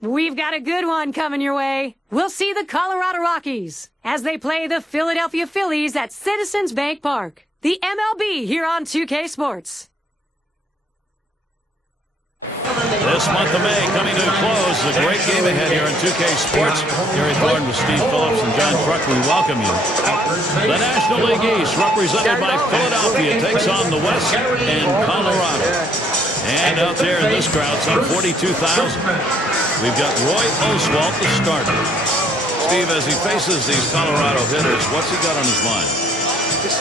We've got a good one coming your way. We'll see the Colorado Rockies as they play the Philadelphia Phillies at Citizens Bank Park. The MLB here on 2K Sports. This month of May coming to a close. A great game ahead here on 2K Sports. Gary Thornton with Steve Phillips and John Kruk, we welcome you. The National League East, represented by Philadelphia, takes on the West and Colorado. And out there in this crowd, some 42,000. We've got Roy Oswalt, the starter. Steve, as he faces these Colorado hitters, what's he got on his mind?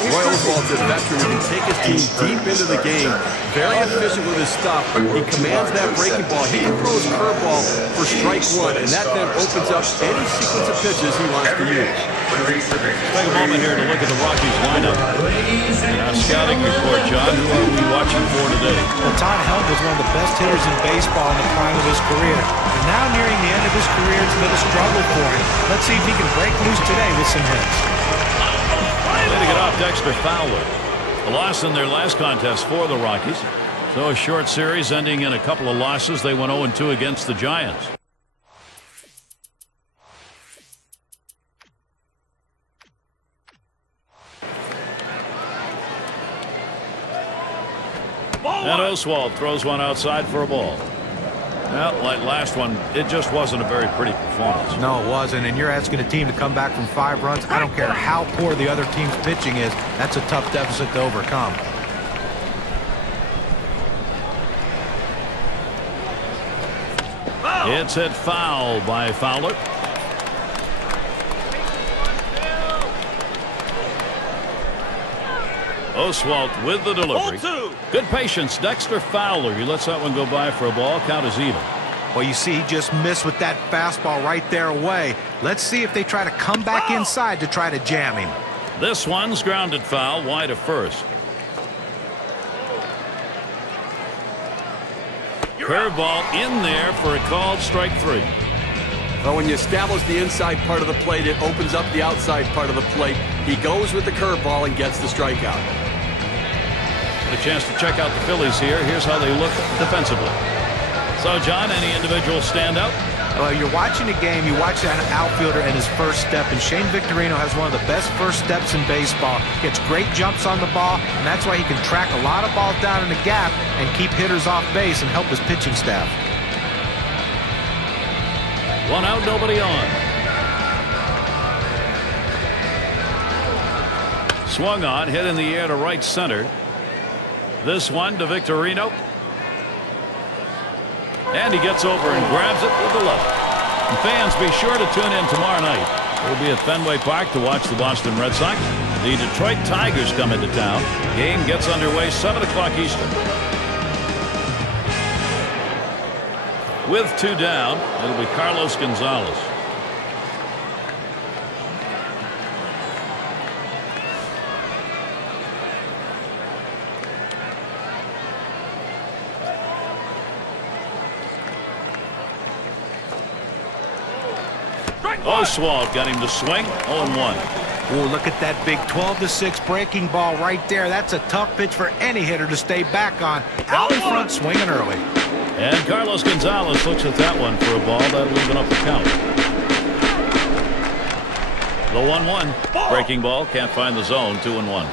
Roy Oswalt's a veteran who can take his team deep into the game. Very efficient with his stuff. He commands that breaking ball. He can throw his curveball for strike one, and that then opens up any sequence of pitches he wants to use. Let's take a moment here to look at the Rockies lineup. In our scouting report, John, who are we watching for today? Well, Todd Helm was one of the best hitters in baseball in the prime of his career. And now nearing the end of his career, it's been a struggle for him. Let's see if he can break loose today with some hits. Way to get off Dexter Fowler. A loss in their last contest for the Rockies. So a short series ending in a couple of losses. They went 0-2 against the Giants. And Oswalt throws one outside for a ball. Well, like last one, it just wasn't a very pretty performance. No, it wasn't. And you're asking a team to come back from 5 runs. I don't care how poor the other team's pitching is. That's a tough deficit to overcome. It's hit foul by Fowler. Oswalt with the delivery. Good patience. Dexter Fowler. He lets that one go by for a ball. Count is even. Well, you see, he just missed with that fastball right there away. Let's see if they try to come back inside to try to jam him. This one's grounded foul wide of first. Curveball in there for a called strike 3. But when you establish the inside part of the plate, it opens up the outside part of the plate. He goes with the curveball and gets the strikeout. A chance to check out the Phillies here. Here's how they look defensively. So, John, any individual standout? Well, you're watching a game, you watch that outfielder and his first step, and Shane Victorino has one of the best first steps in baseball. Gets great jumps on the ball, and that's why he can track a lot of balls down in the gap and keep hitters off base and help his pitching staff. One out, nobody on. Swung on, hit in the air to right center. This one to Victorino. And he gets over and grabs it with the left. And fans, be sure to tune in tomorrow night. We'll be at Fenway Park to watch the Boston Red Sox. The Detroit Tigers come into town. Game gets underway 7 o'clock Eastern. With 2 down, it'll be Carlos Gonzalez. Oswalt got him to swing. 0-1. Oh, look at that big 12-6 breaking ball right there. That's a tough pitch for any hitter to stay back on. Out in front, swinging early. And Carlos Gonzalez looks at that one for a ball. That'll even up the count. The 1-1. Breaking ball. Can't find the zone. 2-1.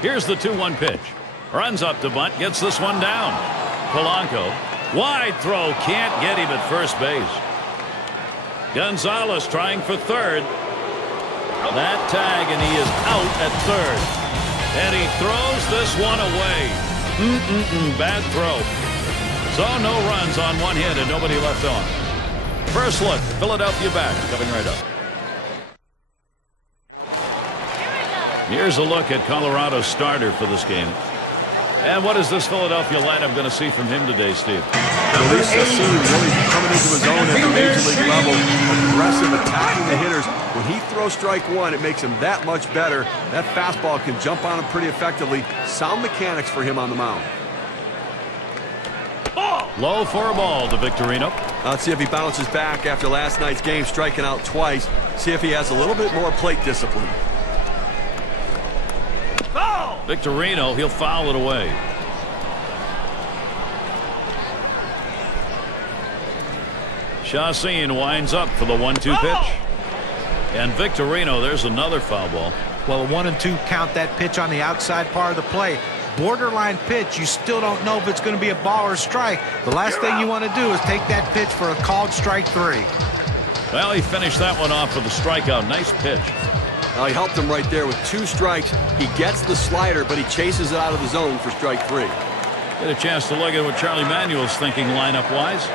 Here's the 2-1 pitch. Runs up to bunt. Gets this one down. Polanco. Wide throw. Can't get him at first base. Gonzalez trying for third. That tag, and he is out at third. And he throws this one away. Bad throw. So no runs on one hit and nobody left on. First look, Philadelphia bats coming right up. Here's a look at Colorado's starter for this game. And what is this Philadelphia lineup going to see from him today, Steve? Well, this is really coming into his own at the major league level. Aggressive, attacking the hitters. When he throws strike one, it makes him that much better. That fastball can jump on him pretty effectively. Sound mechanics for him on the mound. Low for a ball to Victorino. Let's see if he bounces back after last night's game, striking out twice. See if he has a little bit more plate discipline. Victorino, he'll foul it away. Chacin winds up for the 1-2 pitch. And Victorino, there's another foul ball. Well, a 1-2 count, that pitch on the outside part of the plate. Borderline pitch. You still don't know if it's going to be a ball or a strike. The last thing you want to do is take that pitch for a called strike 3. Well, he finished that one off with a strikeout. Nice pitch. He helped him right there with 2 strikes. He gets the slider, but he chases it out of the zone for strike 3. Get a chance to look at what Charlie Manuel's thinking lineup-wise.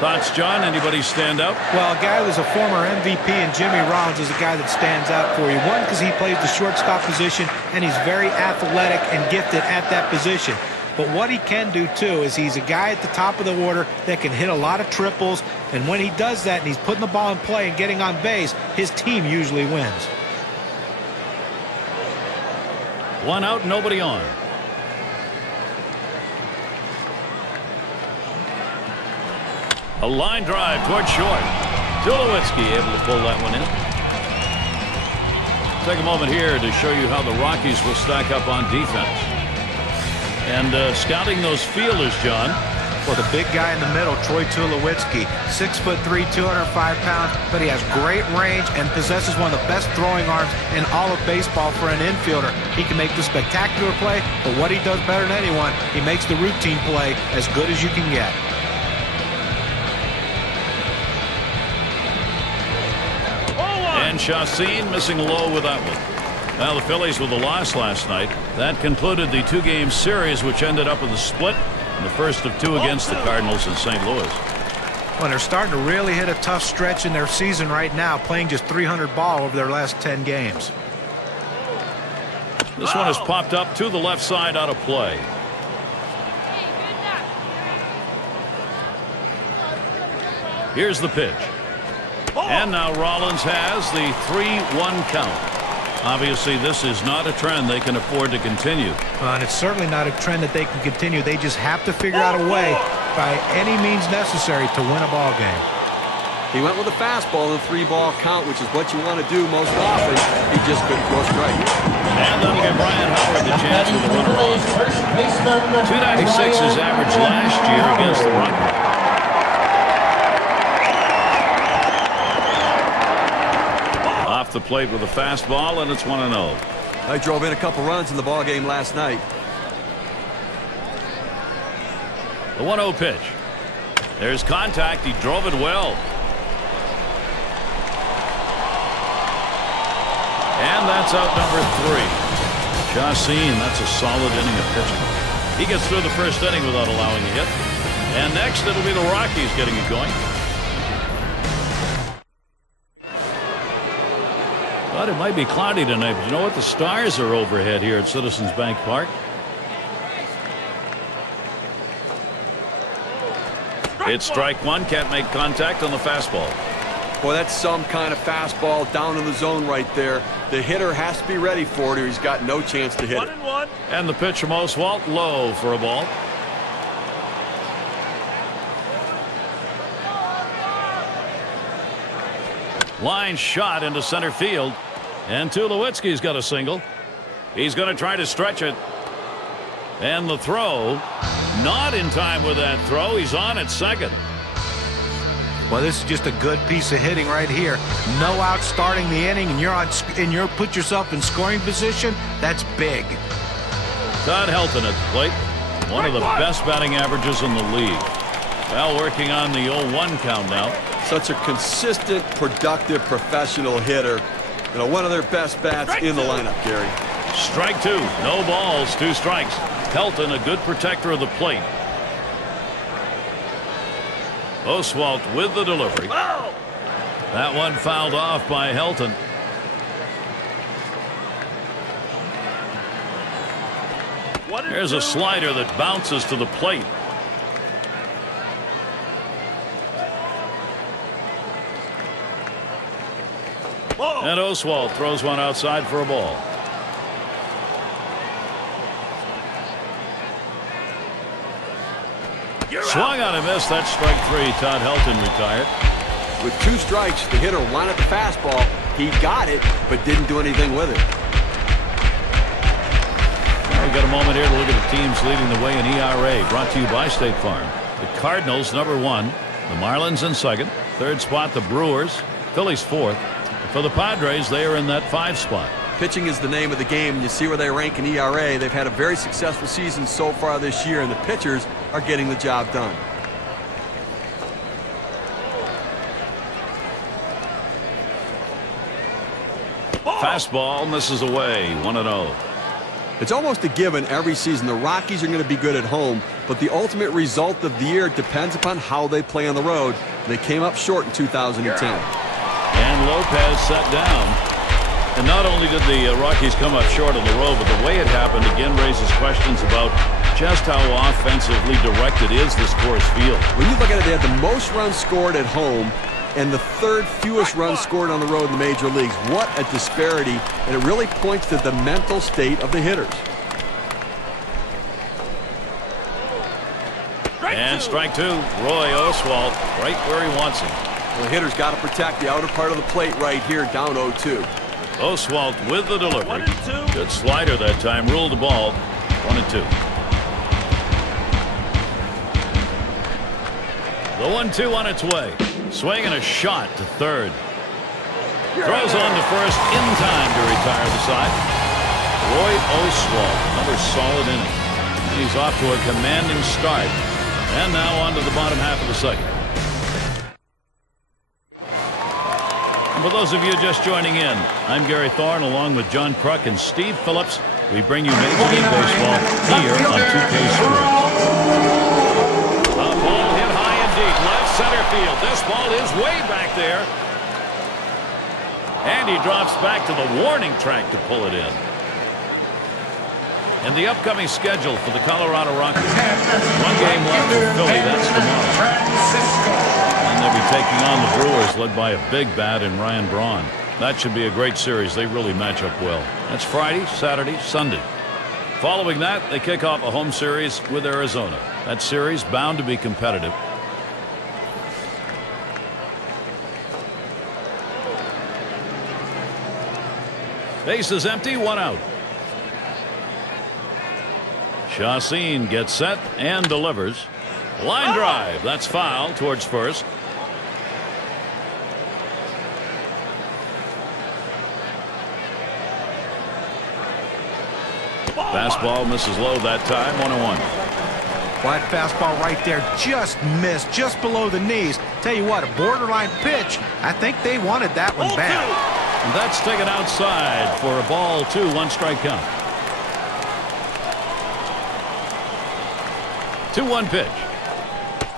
Thoughts, John? Anybody stand out? Well, a guy who's a former MVP and Jimmy Rollins is a guy that stands out for you. One, because he plays the shortstop position, and he's very athletic and gifted at that position. But what he can do, too, is he's a guy at the top of the order that can hit a lot of triples. And when he does that and he's putting the ball in play and getting on base, his team usually wins. 1 out, nobody on. A line drive toward short. Tulowitzki able to pull that one in. Take a moment here to show you how the Rockies will stack up on defense. And scouting those fielders, John. Well, the big guy in the middle, Troy Tulowitzki, 6'3", 205 pounds, but he has great range and possesses one of the best throwing arms in all of baseball for an infielder. He can make the spectacular play, but what he does better than anyone, he makes the routine play as good as you can get. And Chacin missing low with that one. Well, the Phillies with a loss last night. That concluded the 2-game series, which ended up with a split. The first of 2 against the Cardinals in St. Louis. Well, they're starting to really hit a tough stretch in their season right now, playing just .300 ball over their last 10 games. This one has popped up to the left side out of play. Here's the pitch. And now Rollins has the 3-1 count. Obviously, this is not a trend they can afford to continue. And it's certainly not a trend that they can continue. They just have to figure out a way by any means necessary to win a ball game. He went with a fastball in a 3-ball count, which is what you want to do most often. He just couldn't throw a strike. And that'll give Brian Howard the chance with a runner on. 296 is average last year against the Rockies. The plate with a fastball, and it's 1-0. I drove in a couple runs in the ball game last night. The 1-0 pitch. There's contact. He drove it well. And that's out number 3. Chacin, that's a solid inning of pitching. He gets through the first inning without allowing a hit. And next it'll be the Rockies getting it going. But it might be cloudy tonight, but you know what? The stars are overhead here at Citizens Bank Park. It's strike 1. Can't make contact on the fastball. Boy, that's some kind of fastball down in the zone right there. The hitter has to be ready for it, or he's got no chance to hit it. And the pitch from Oswalt, low for a ball. Line shot into center field. And Tulowitzki's got a single. He's going to try to stretch it. And the throw. Not in time with that throw. He's on at second. Well, this is just a good piece of hitting right here. No out starting the inning, and you're put yourself in scoring position. That's big. Todd Helton at the plate. One of the best batting averages in the league. Well, working on the 0-1 count now. Such a consistent, productive, professional hitter. You know, one of their best bats in the lineup, Gary. Strike 2. No balls, 2 strikes. Helton, a good protector of the plate. Oswalt with the delivery. That one fouled off by Helton. There's a slider that bounces to the plate. And Oswalt throws one outside for a ball. Swung on and missed. That's strike 3. Todd Helton retired. With 2 strikes, the hitter wanted the fastball. He got it, but didn't do anything with it. Well, we've got a moment here to look at the teams leading the way in ERA. Brought to you by State Farm. The Cardinals, number 1. The Marlins in second. Third spot, the Brewers. Phillies fourth. For the Padres, they are in that 5 spot. Pitching is the name of the game. You see where they rank in ERA. They've had a very successful season so far this year, and the pitchers are getting the job done. Fastball misses away. 1-0. It's almost a given every season the Rockies are going to be good at home, but the ultimate result of the year depends upon how they play on the road. They came up short in 2010. And Lopez set down. And not only did the Rockies come up short on the road, but the way it happened again raises questions about just how offensively directed is this Coors Field. When you look at it, they had the most runs scored at home and the 3rd fewest runs scored on the road in the major leagues. What a disparity, and it really points to the mental state of the hitters. And strike 2, Roy Oswalt, right where he wants him. The hitter's got to protect the outer part of the plate right here, down 0-2. Oswalt with the delivery. Good slider that time, ruled the ball. 1-2. The 1-2 on its way. Swing and a shot to third. Throws on to first in time to retire the side. Roy Oswalt, another solid inning. And he's off to a commanding start. And now on to the bottom half of the second. And for those of you just joining in, I'm Gary Thorne along with John Kruk and Steve Phillips. We bring you Major League Baseball here on 2K Sports. Center field. This ball is way back there. And he drops back to the warning track to pull it in. And the upcoming schedule for the Colorado Rockies. 1 game left for Philly. That's tomorrow. And they'll be taking on the Brewers led by a big bat in Ryan Braun. That should be a great series. They really match up well. That's Friday, Saturday, Sunday. Following that, they kick off a home series with Arizona. That series bound to be competitive. Base is empty, 1 out. Chacin gets set and delivers. Line drive. That's foul towards first. Fastball misses low that time. 1-1. That fastball right there just missed, just below the knees. Tell you what, a borderline pitch. I think they wanted that one bad. And that's taken outside for a ball 2, 1 strike count. 2-1 pitch.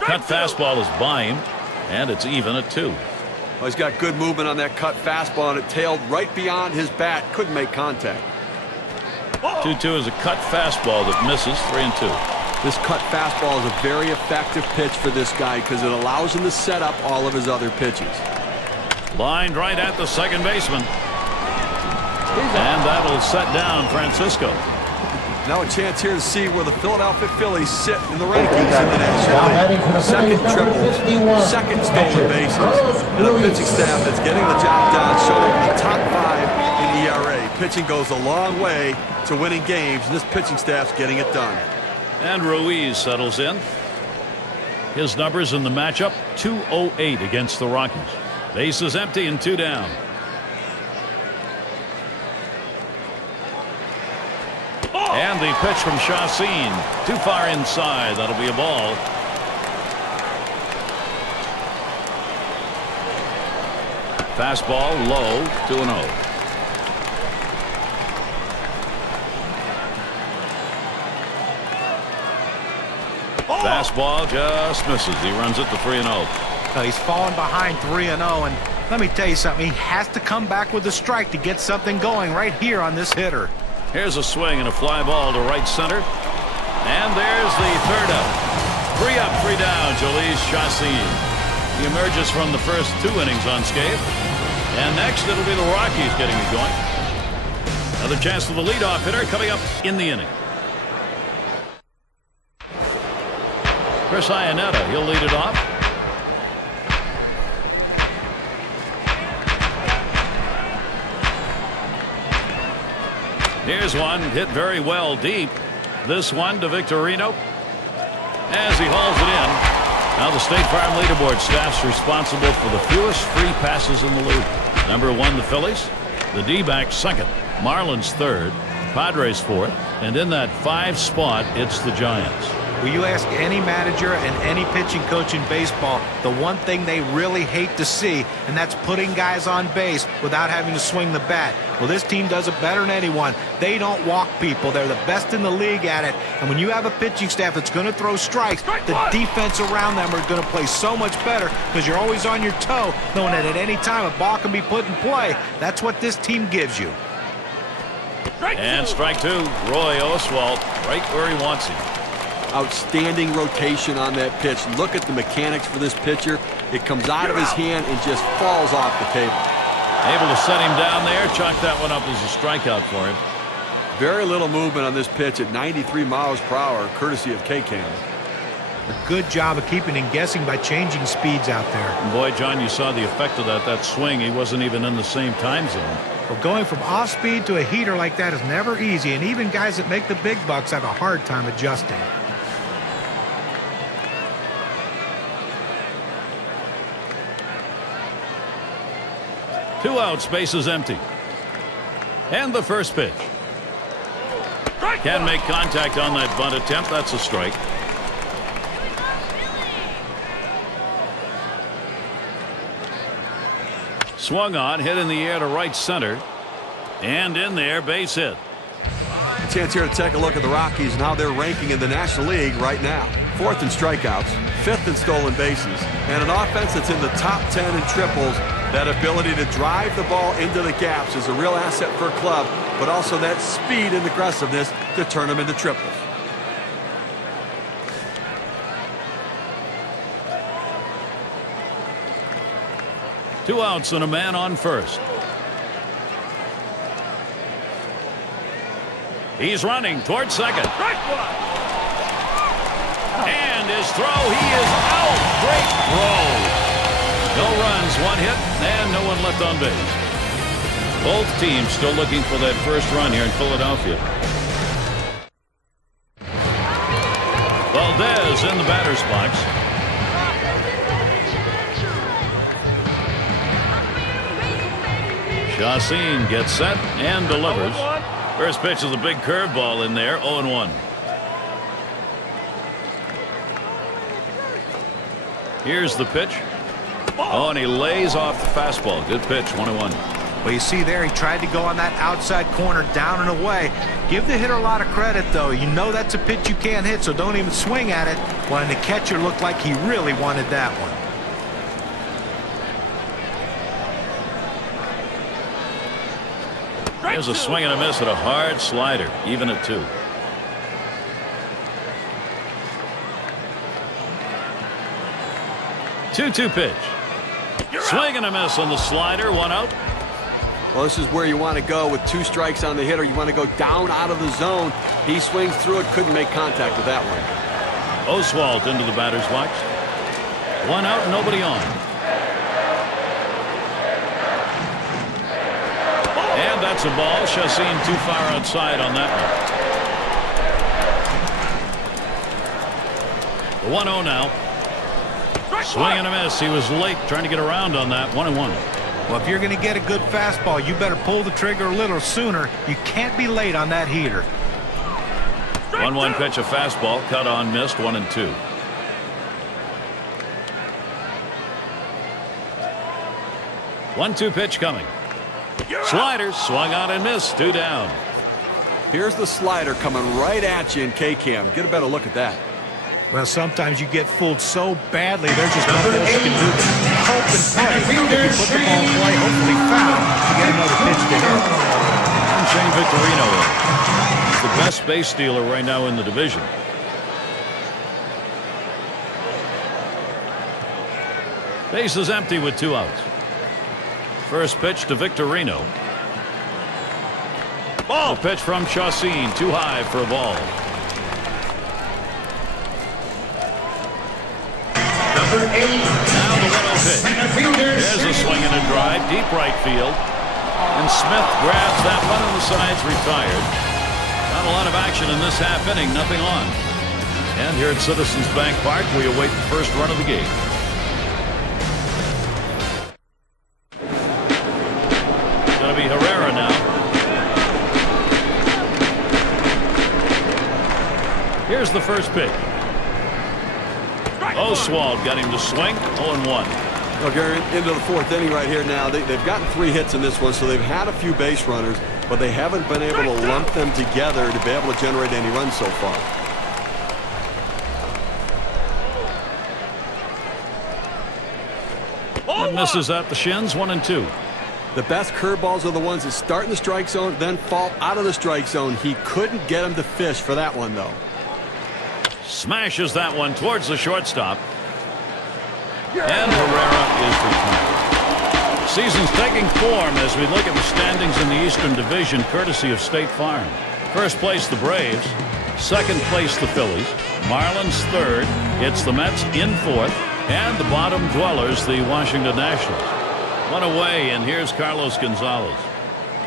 Cut fastball is by him, and it's even at 2. Well, he's got good movement on that cut fastball, and it tailed right beyond his bat. Couldn't make contact. 2-2 is a cut fastball that misses. 3-2. This cut fastball is a very effective pitch for this guy because it allows him to set up all of his other pitches. Lined right at the second baseman. And that'll set down Francisco. Now a chance here to see where the Philadelphia Phillies sit in the rankings in the National League. Second triples, second stolen bases, and a pitching staff that's getting the job done, showing the top 5 in ERA. Pitching goes a long way to winning games, and this pitching staff's getting it done. And Ruiz settles in. His numbers in the matchup, 208 against the Rockies. Base is empty and 2 down. And the pitch from Chacin. Too far inside. That'll be a ball. Fastball low. 2-0. Fastball just misses. He runs it to 3-0. He's fallen behind 3-0, and let me tell you something. He has to come back with a strike to get something going right here on this hitter. Here's a swing and a fly ball to right center. And there's the third out. 3 up, 3 down, Jhoulys Chacin. He emerges from the first 2 innings unscathed. And next, it'll be the Rockies getting it going. Another chance for the leadoff hitter coming up in the inning. Chris Iannetta, he'll lead it off. Here's one hit very well deep. This one to Victorino as he hauls it in. Now the State Farm leaderboard staff's responsible for the fewest free passes in the league. Number 1, the Phillies. The D-backs second. Marlins third. Padres fourth. And in that 5 spot, it's the Giants. Well, you ask any manager and any pitching coach in baseball, the one thing they really hate to see, and that's putting guys on base without having to swing the bat. Well, this team does it better than anyone. They don't walk people. They're the best in the league at it. And when you have a pitching staff that's going to throw strikes, the defense around them are going to play so much better because you're always on your toe, knowing that at any time a ball can be put in play. That's what this team gives you. And strike 2, Roy Oswalt, right where he wants him. Outstanding rotation on that pitch. Look at the mechanics for this pitcher. It comes out of his hand and just falls off the table. Able to set him down there. Chalk that one up as a strikeout for him. Very little movement on this pitch at 93 miles per hour, courtesy of K-Cam. A good job of keeping him guessing by changing speeds out there. And boy, John, you saw the effect of that swing. He wasn't even in the same time zone. Well, going from off speed to a heater like that is never easy, and even guys that make the big bucks have a hard time adjusting. Two outs, bases empty. And the first pitch. Can make contact on that bunt attempt. That's a strike. Swung on, hit in the air to right center. And in there, base hit. A chance here to take a look at the Rockies and how they're ranking in the National League right now. 4th in strikeouts, 5th in stolen bases, and an offense that's in the top 10 in triples. That ability to drive the ball into the gaps is a real asset for a club, but also that speed and aggressiveness to turn them into triples. Two outs and a man on first. He's running towards second. And his throw, he is out. Great throw. No runs, 1 hit, and no one left on base. Both teams still looking for that first run here in Philadelphia. Valdez in the batter's box. Chacin gets set and delivers. First pitch is a big curveball in there, 0-1. Here's the pitch. Oh, and he lays off the fastball. Good pitch, 1-1. Well, you see there, he tried to go on that outside corner, down and away. Give the hitter a lot of credit, though. You know that's a pitch you can't hit, so don't even swing at it. Well, and the catcher looked like he really wanted that one. There's a swing and a miss at a hard slider, even at 2. Two-two pitch. Swing and a miss on the slider, 1 out. Well, this is where you want to go with 2 strikes on the hitter. You want to go down out of the zone. He swings through it, couldn't make contact with that one. Oswalt into the batter's box. 1 out, nobody on. And that's a ball. Chacin too far outside on that one. The 1-0 now. Swing and a miss. He was late trying to get around on that. 1-1. Well, if you're going to get a good fastball, you better pull the trigger a little sooner. You can't be late on that heater. 1-1 pitch, a fastball. Cut on, missed. 1-2. One-two pitch coming. Slider swung on and missed. 2 down. Here's the slider coming right at you in K-Cam. Get a better look at that. Well, sometimes you get fooled so badly, there's just nothing else you can do but hope and pray. If you put the ball in play, hopefully foul, to get another pitch to hit. And Shane Victorino is the best base stealer right now in the division. Base is empty with 2 outs. First pitch to Victorino. Ball. The pitch from Chacin, too high for a ball. Number 8. Now the 1-0 pitch. There's a swing and a drive, deep right field. And Smith grabs that one on the sides, retired. Not a lot of action in this half inning, nothing on. And here at Citizens Bank Park, we await the first run of the game. It's going to be Herrera now. Here's the first pitch. Oswald got him to swing. 0-1. Well, Gary, into the fourth inning right here now. They've gotten 3 hits in this one, so they've had a few base runners, but they haven't been able to lump them together to be able to generate any runs so far. And misses at the shins. 1-2. The best curveballs are the ones that start in the strike zone, then fall out of the strike zone. He couldn't get him to fish for that one, though. Smashes that one towards the shortstop. And Herrera is retired. Season's taking form as we look at the standings in the Eastern Division, courtesy of State Farm. First place, the Braves. Second place, the Phillies. Marlins third. It's the Mets in fourth. And the bottom dwellers, the Washington Nationals. One away, and here's Carlos Gonzalez.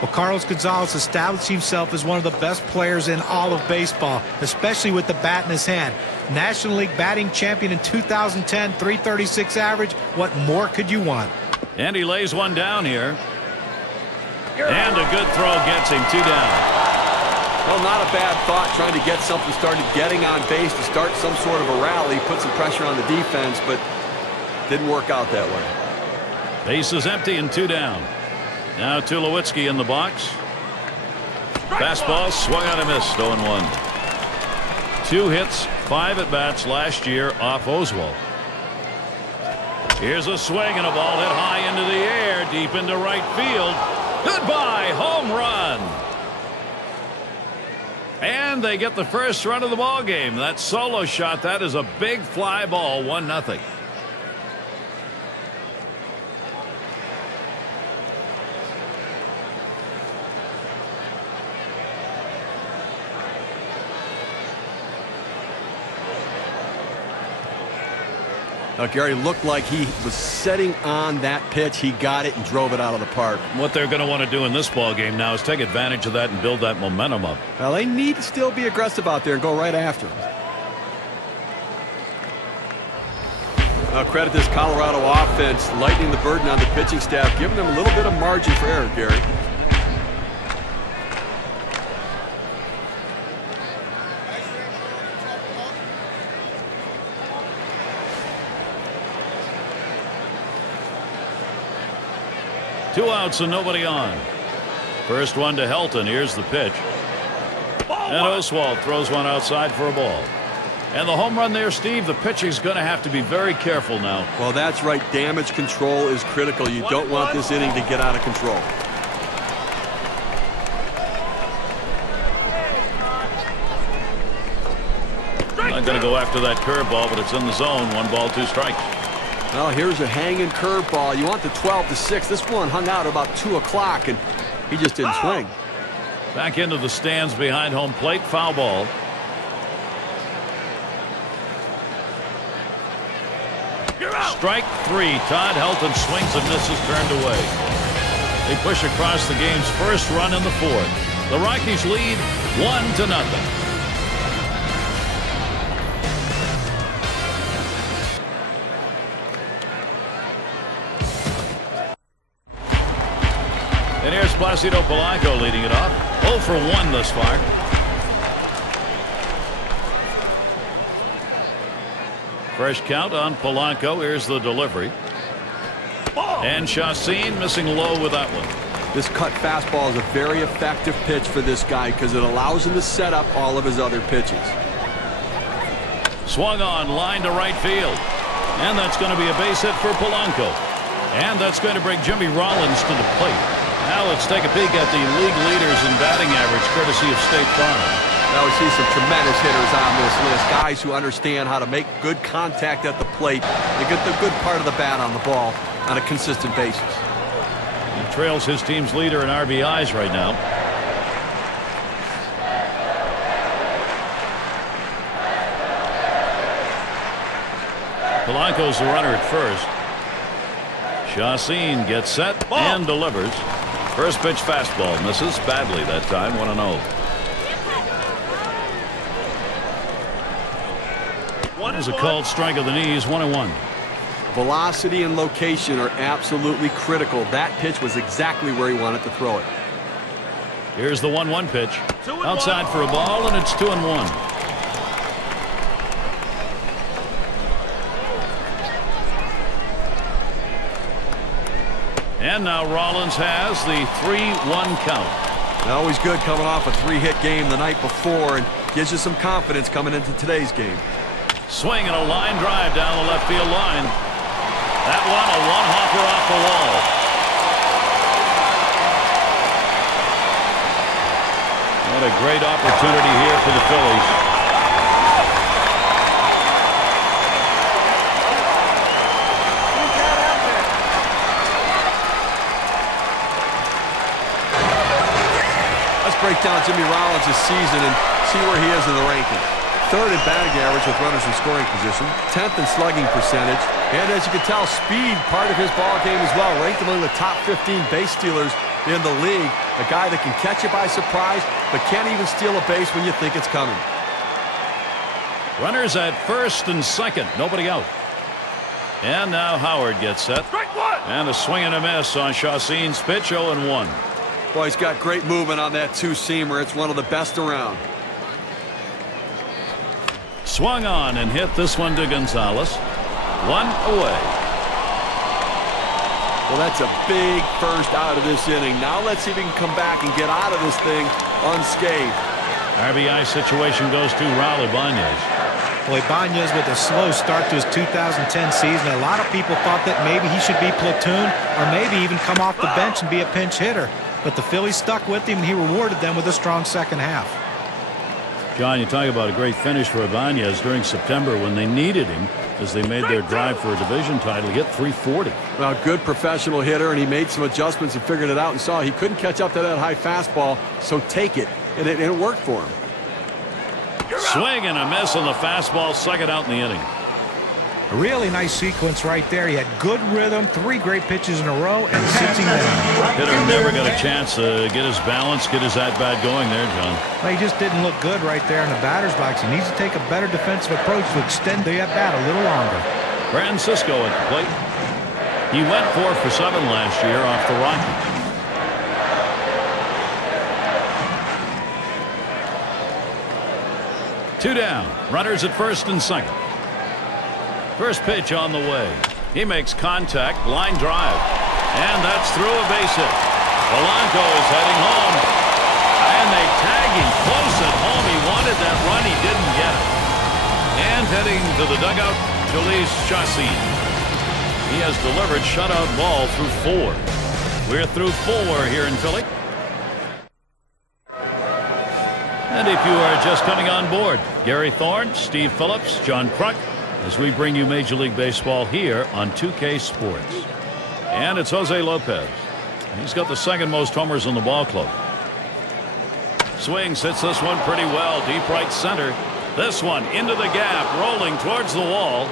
Well, Carlos Gonzalez established himself as one of the best players in all of baseball, especially with the bat in his hand. National League batting champion in 2010, .336 average. What more could you want? And he lays one down here. And a good throw gets him 2 down. Well, not a bad thought, trying to get something started, getting on base to start some sort of a rally, put some pressure on the defense, but didn't work out that way. Base is empty and 2 down. Now Tulowitzki in the box. Fastball swung on and missed. 0-1. 2 hits, 5 at bats last year off Oswald. Here's a swing and a ball hit high into the air, deep into right field. Goodbye, home run. And they get the first run of the ball game. That solo shot, that is a big fly ball. 1-0. Now, Gary, looked like he was setting on that pitch. He got it and drove it out of the park. What they're going to want to do in this ball game now is take advantage of that and build that momentum up. Well, they need to still be aggressive out there and go right after him. Now, credit this Colorado offense, lightening the burden on the pitching staff, giving them a little bit of margin for error, Gary. Two outs and nobody on. First one to Helton. Here's the pitch. And Oswald throws one outside for a ball. And the home run there, Steve, the pitching's going to have to be very careful now. Well, that's right. Damage control is critical. You don't want this inning to get out of control. Not going to go after that curveball, but it's in the zone. 1 ball, 2 strikes. Well, here's a hanging curveball. You want the 12-6. This one hung out about 2 o'clock, and he just didn't swing. Back into the stands behind home plate. Foul ball. Strike 3. Todd Helton swings and misses, turned away. They push across the game's first run in the 4th. The Rockies lead 1-0. And here's Placido Polanco leading it off. 0 for 1 thus far. Fresh count on Polanco. Here's the delivery. And Chacin missing low with that one. This cut fastball is a very effective pitch for this guy because it allows him to set up all of his other pitches. Swung on, line to right field. And that's going to be a base hit for Polanco. And that's going to bring Jimmy Rollins to the plate. Now let's take a peek at the league leaders in batting average, courtesy of State Farm. Now we see some tremendous hitters on this list. Guys who understand how to make good contact at the plate. They get the good part of the bat on the ball on a consistent basis. He trails his team's leader in RBIs right now. Polanco's the runner at first. Chacin gets set and delivers. First pitch fastball misses badly that time. 1-0. There's a called strike of the knees, 1-1. Velocity and location are absolutely critical. That pitch was exactly where he wanted to throw it. Here's the 1-1 pitch. Outside for a ball, and it's 2-1. And now Rollins has the 3-1 count. Always good coming off a 3-hit game the night before and gives you some confidence coming into today's game. Swing and a line drive down the left field line. That one, a one-hopper off the wall. What a great opportunity here for the Phillies. Let's break down Jimmy Rollins' season and see where he is in the rankings. 3rd in batting average with runners in scoring position, 10th in slugging percentage, and as you can tell, speed part of his ball game as well. Ranked among the top 15 base stealers in the league. A guy that can catch you by surprise, but can't even steal a base when you think it's coming. Runners at first and second, nobody out. And now Howard gets set. And a swing and a miss on Chacín's pitch, 0-1. Boy, he's got great movement on that two-seamer. It's one of the best around. Swung on and hit this one to Gonzalez. 1 away. Well, that's a big first out of this inning. Now let's see if he can come back and get out of this thing unscathed. RBI situation goes to Raul Ibanez. Well, Ibanez with a slow start to his 2010 season. A lot of people thought that maybe he should be platoon or maybe even come off the bench and be a pinch hitter. But the Phillies stuck with him, and he rewarded them with a strong second half. John, you talk about a great finish for Ibanez during September when they needed him as they made their drive for a division title. He hit .340. Well, good professional hitter, and he made some adjustments and figured it out and saw he couldn't catch up to that high fastball, so take it, and it worked for him. Swing and a miss on the fastball, second out in the inning. A really nice sequence right there. He had good rhythm, 3 great pitches in a row, and sits him down. Hitter never got a chance to get his balance, get his at-bat going there, John. Well, he just didn't look good right there in the batter's box. He needs to take a better defensive approach to extend the at-bat a little longer. Francisco at the plate. He went 4 for 7 last year off the Rockies. Two down. Runners at first and second. First pitch on the way. He makes contact, line drive, and that's through a base hit. Polanco is heading home, and they tag him close at home. He wanted that run, he didn't get it. And heading to the dugout, Jhoulys Chacín. He has delivered shutout ball through 4. We're through 4 here in Philly. And if you are just coming on board, Gary Thorne, Steve Phillips, John Kruk, as we bring you Major League Baseball here on 2K Sports. And it's Jose Lopez. He's got the 2nd most homers in the ball club. Swings, hits this one pretty well, deep right center. This one into the gap, rolling towards the wall.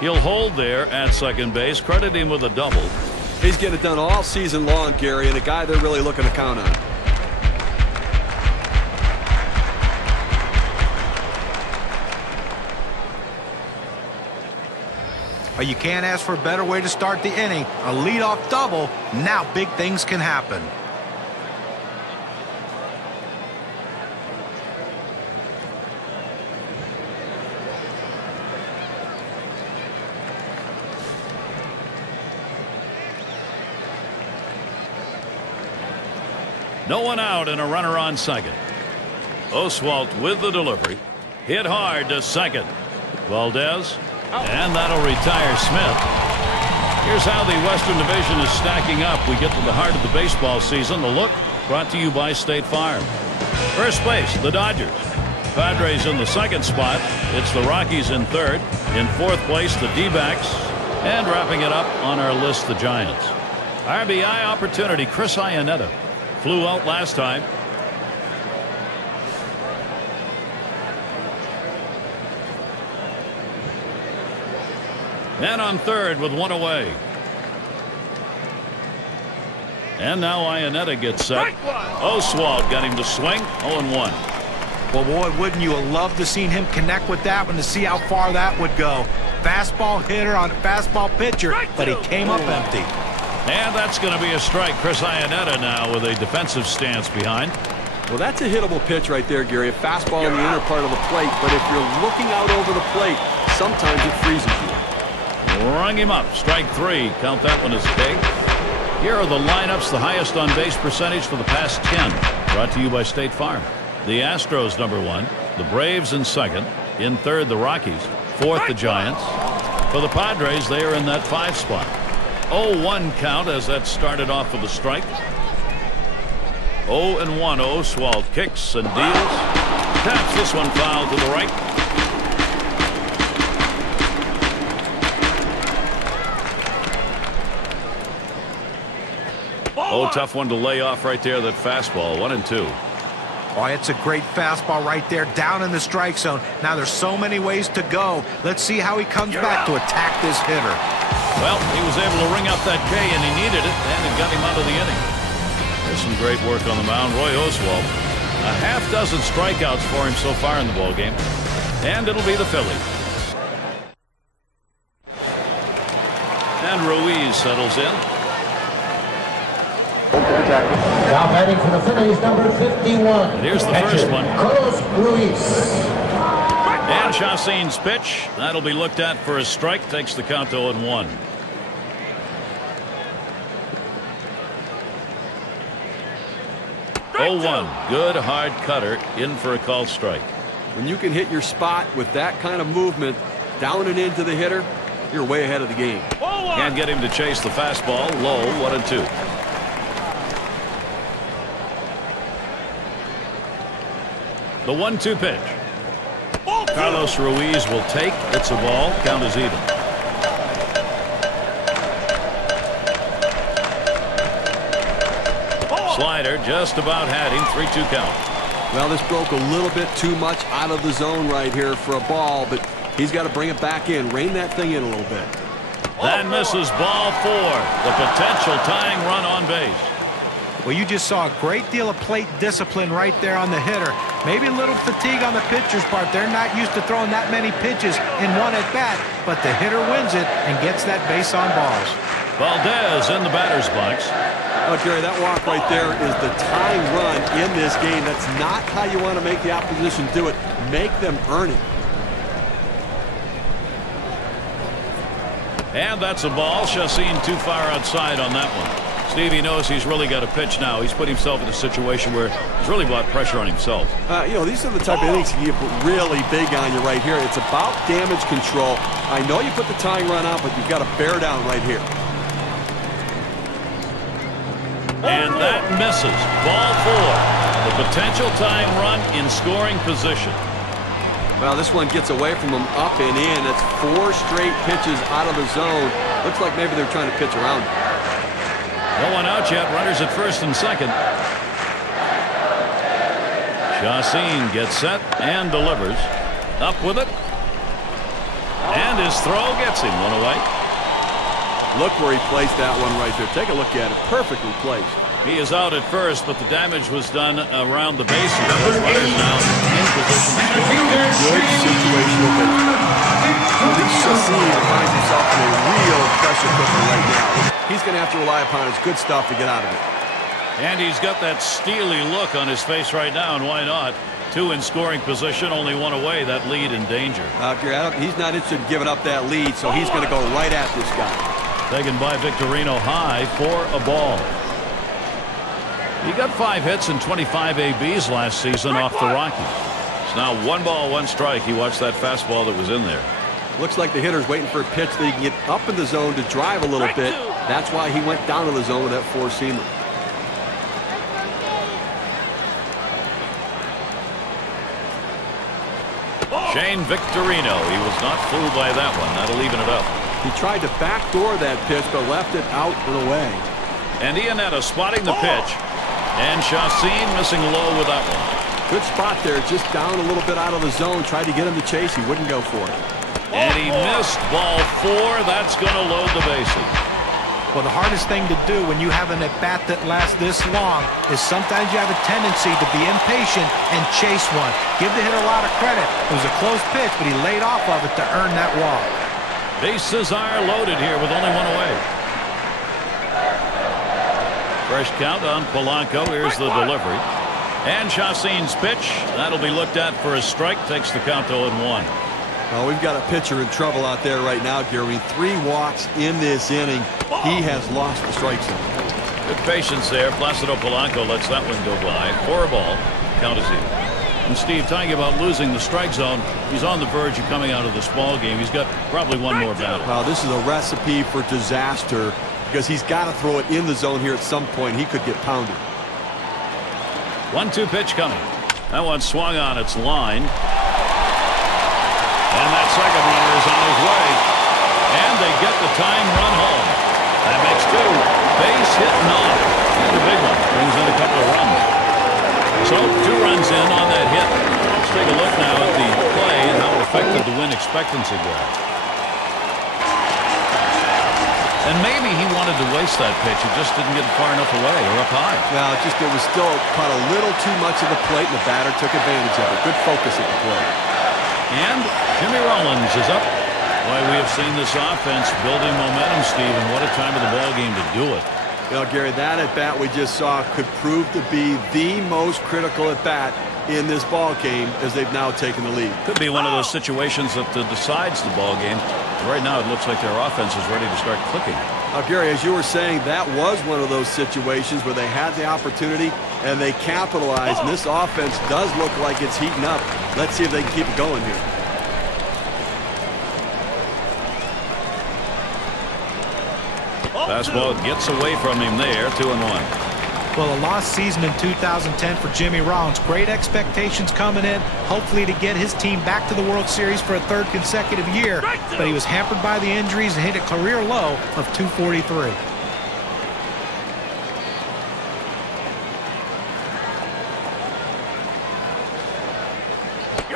He'll hold there at second base. Credit him with a double. He's getting it done all season long, Gary, and a guy they're really looking to count on. You can't ask for a better way to start the inning. A leadoff double. Now big things can happen. No one out and a runner on second. Oswalt with the delivery. Hit hard to second. Valdez. And that'll retire Smith. Here's how the Western Division is stacking up. We get to the heart of the baseball season. The Look brought to you by State Farm. First base, the Dodgers. Padres in the 2nd spot. It's the Rockies in 3rd. In 4th place, the D-backs. And wrapping it up on our list, the Giants. RBI opportunity. Chris Iannetta flew out last time. And on 3rd with 1 away. And now Iannetta gets set. Oswalt got him to swing. 0-1. Well, boy, wouldn't you have loved to seen him connect with that one to see how far that would go. Fastball hitter on a fastball pitcher, but he came up empty. And that's going to be a strike. Chris Iannetta now with a defensive stance behind. Well, that's a hittable pitch right there, Gary. A fastball in the inner part of the plate, but if you're looking out over the plate, sometimes it freezes you. Rung him up. Strike 3. Count that one as K. Here are the lineups. The highest on base percentage for the past 10. Brought to you by State Farm. The Astros #1. The Braves in second. In third, the Rockies. Fourth, the Giants. For the Padres, they are in that 5 spot. 0-1 count as that started off with a strike. 0-1. Oswalt kicks and deals. Taps this one foul to the right. Oh, tough one to lay off right there. That fastball. 1-2. Oh, it's a great fastball right there down in the strike zone. Now there's so many ways to go. Let's see how he comes back to attack this hitter. Well, he was able to ring up that K, and he needed it, and it got him out of the inning. There's some great work on the mound. Roy Oswalt, a half-dozen strikeouts for him so far in the ballgame, and it'll be the Phillies. And Ruiz settles in. Now batting for the Phillies, number 51. And here's the first one. Carlos Ruiz. And Chacin's pitch. That'll be looked at for a strike. Takes the count to 0-1. Good hard cutter in for a called strike. When you can hit your spot with that kind of movement down and into the hitter, you're way ahead of the game. Can't get him to chase the fastball. Low. 1-2. The 1-2 pitch. Carlos Ruiz will take. It's a ball. Count is even. Slider just about had him. 3-2 count. Well, this broke a little bit too much out of the zone right here for a ball, but he's got to bring it back in. Rein that thing in a little bit. That misses ball 4. The potential tying run on base. Well, you just saw a great deal of plate discipline right there on the hitter. Maybe a little fatigue on the pitcher's part. They're not used to throwing that many pitches in one at bat, but the hitter wins it and gets that base on balls. Valdez in the batter's box. Oh, Gary, that walk right there is the tying run in this game. That's not how you want to make the opposition do it. Make them earn it. And that's a ball. Chacin too far outside on that one. Stevie knows he's really got to pitch now. He's put himself in a situation where he's really brought pressure on himself. You know, these are the type of innings you get really big on you right here. It's about damage control. I know you put the tying run out, but you've got to bear down right here. And that misses. Ball 4. The potential tying run in scoring position. Well, this one gets away from him up and in. That's 4 straight pitches out of the zone. Looks like maybe they're trying to pitch around it. No one out yet. Runners at first and second. Chacin gets set and delivers. Up with it. And his throw gets him. One away. Look where he placed that one right there. Take a look at it. Perfectly placed. He is out at first, but the damage was done around the bases. Runners now in position to score. Good situational baseball. Chacin finds himself in a real pressure cooker right now. He's going to have to rely upon his good stuff to get out of it. And he's got that steely look on his face right now, and why not? 2 in scoring position, only 1 away. That lead in danger. He's not interested in giving up that lead, so he's going to go right at this guy. Taken by Victorino high for a ball. He got 5 hits and 25 ABs last season off the Rockies. It's now 1 ball, 1 strike. He watched that fastball that was in there. Looks like the hitter's waiting for a pitch that he can get up in the zone to drive a little bit. That's why he went down to the zone with that 4-seamer. Shane Victorino. He was not fooled by that one. That'll even it up. He tried to backdoor that pitch, but left it out and away. And Iannetta spotting the pitch. And Chacin missing low with that one. Good spot there, just down a little bit out of the zone. Tried to get him to chase. He wouldn't go for it. And he missed ball 4. That's going to load the bases. Well, the hardest thing to do when you have an at-bat that lasts this long is sometimes you have a tendency to be impatient and chase one. Give the hitter a lot of credit. It was a close pitch, but he laid off of it to earn that walk. Bases are loaded here with only one away. Fresh count on Polanco. Here's the delivery. And Chacin's pitch. That'll be looked at for a strike. Takes the count to 0-1. Well, we've got a pitcher in trouble out there right now, Gary. 3 walks in this inning. He has lost the strike zone. Good patience there. Placido Polanco lets that one go by. 4-ball. Count is even. And Steve, talking about losing the strike zone, he's on the verge of coming out of this ball game. He's got probably one more battle. Well, this is a recipe for disaster because he's got to throw it in the zone here at some point. He could get pounded. 1-2 pitch coming. That one swung on its line. And that second runner is on his way. And they get the time run home. That makes 2. Base hit non. And a big one. Brings in a couple of runs. So 2 runs in on that hit. Let's take a look now at the play and how it affected the win expectancy graph. And maybe he wanted to waste that pitch. He just didn't get it far enough away or up high. Well, it was still caught a little too much of the plate, and the batter took advantage of it. Good focus at the plate. And Jimmy Rollins is up. Boy, we have seen this offense building momentum, Steve, and what a time of the ball game to do it. You know, Gary, that at-bat we just saw could prove to be the most critical at-bat in this ball game as they've now taken the lead. Could be one of those situations that decides the ball game. Right now, it looks like their offense is ready to start clicking. Now, Gary, as you were saying, that was one of those situations where they had the opportunity and they capitalized. And this offense does look like it's heating up. Let's see if they can keep it going here. Fastball gets away from him there. 2-1. Well, a lost season in 2010 for Jimmy Rollins. Great expectations coming in, hopefully to get his team back to the World Series for a 3rd consecutive year. But he was hampered by the injuries and hit a career low of 243.